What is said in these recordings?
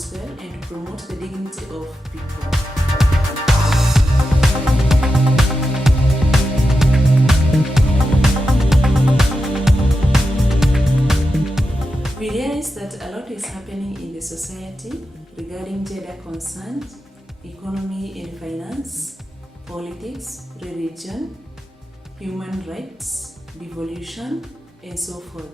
gospel and to promote the dignity of people. We realize that a lot is happening in the society regarding gender concerns, economy and finance, politics, religion, human rights, devolution, and so forth.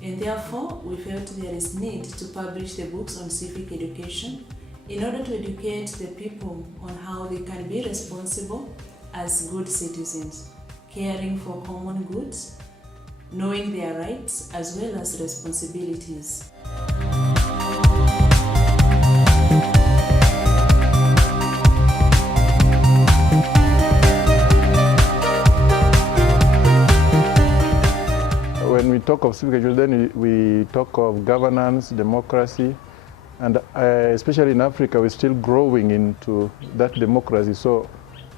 And therefore, we felt there is need to publish the books on civic education in order to educate the people on how they can be responsible as good citizens, caring for common goods, knowing their rights as well as responsibilities. When we talk of civic education, then we talk of governance, democracy, and especially in Africa, we're still growing into that democracy. So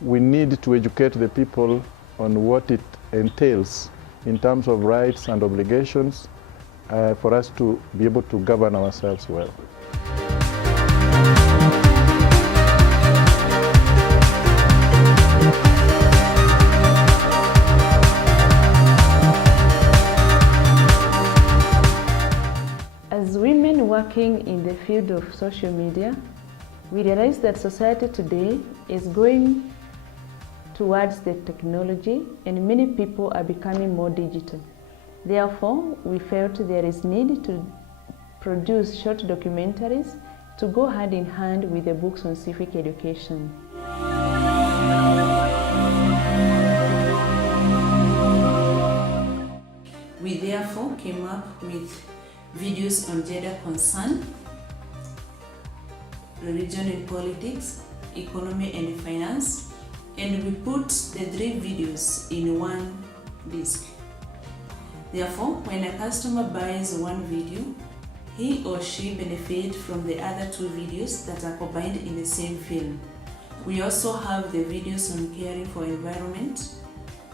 we need to educate the people on what it entails in terms of rights and obligations for us to be able to govern ourselves well. As women working in the field of social media, we realize that society today is going towards the technology and many people are becoming more digital. Therefore, we felt there is need to produce short documentaries to go hand in hand with the books on civic education. We therefore came up with videos on gender concern, religion and politics, economy and finance, and we put the 3 videos in one disc. Therefore, when a customer buys one video, he or she benefits from the other 2 videos that are combined in the same film. We also have the videos on caring for environment.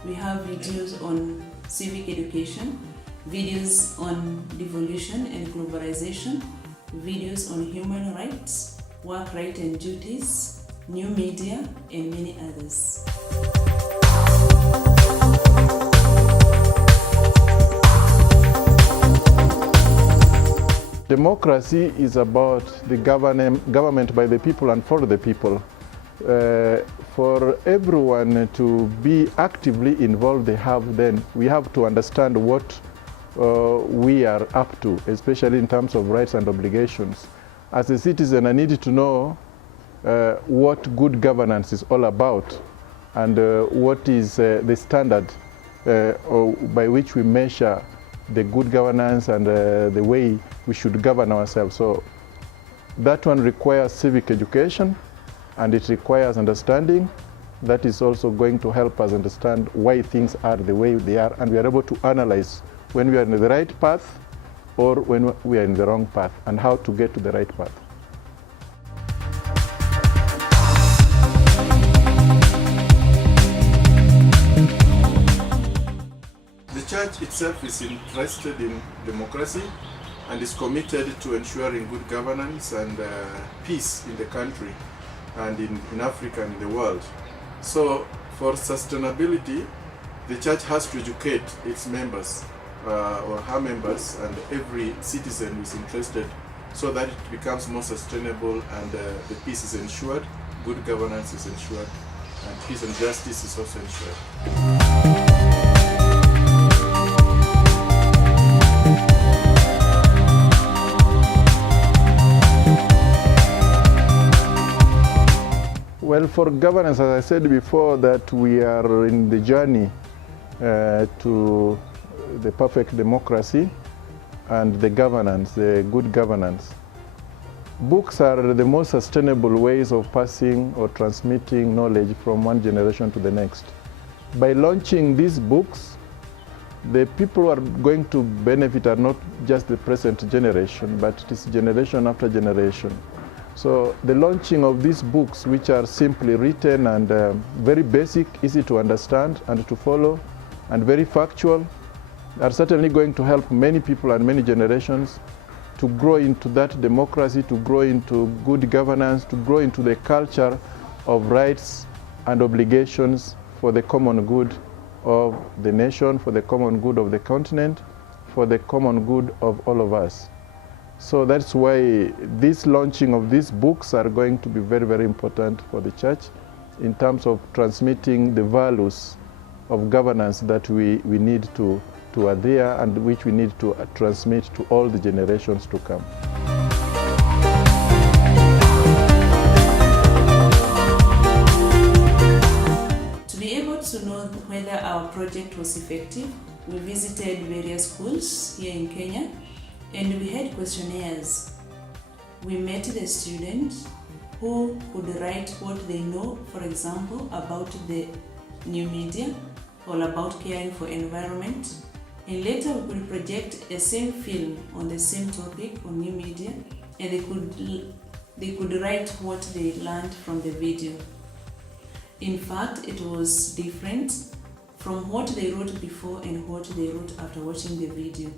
We have videos on civic education, videos on devolution and globalization, videos on human rights, work rights and duties, new media, and many others. Democracy is about the government by the people and for the people. For everyone to be actively involved, we have to understand what we are up to, especially in terms of rights and obligations. As a citizen, I need to know what good governance is all about and what is the standard by which we measure the good governance and the way we should govern ourselves. So that one requires civic education and it requires understanding. That is also going to help us understand why things are the way they are, and we are able to analyze when we are in the right path or when we are in the wrong path and how to get to the right path. The church itself is interested in democracy and is committed to ensuring good governance and peace in the country and in Africa and in the world. So for sustainability, the church has to educate its members or her members and every citizen who is interested so that it becomes more sustainable and the peace is ensured, good governance is ensured, and peace and justice is also ensured. Well, for governance, as I said before, that we are in the journey to the perfect democracy and the governance, the good governance. Books are the most sustainable ways of passing or transmitting knowledge from one generation to the next. By launching these books, the people who are going to benefit are not just the present generation, but it is generation after generation. So the launching of these books, which are simply written and very basic, easy to understand and to follow, and very factual, are certainly going to help many people and many generations to grow into that democracy, to grow into good governance, to grow into the culture of rights and obligations for the common good of the nation, for the common good of the continent, for the common good of all of us. So that's why this launching of these books are going to be very, very important for the church in terms of transmitting the values of governance that we need to adhere and which we need to transmit to all the generations to come. To be able to know whether our project was effective, we visited various schools here in Kenya and we had questionnaires. We met the students who could write what they know, for example, about the new media or about caring for environment. And later we could project a same film on the same topic on new media and they could write what they learned from the video. In fact, it was different from what they wrote before and what they wrote after watching the video.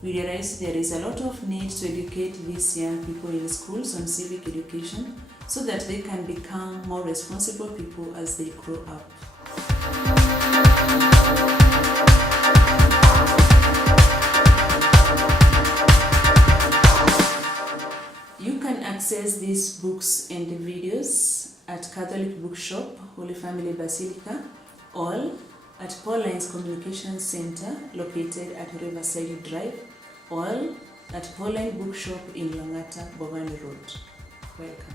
We realized there is a lot of need to educate these young people in schools on civic education so that they can become more responsible people as they grow up. You can access these books and videos at Catholic Bookshop, Holy Family Basilica, or at Pauline's Communication Center located at Riverside Drive, or at Pauline Bookshop in Langata, Bovani Road. Welcome.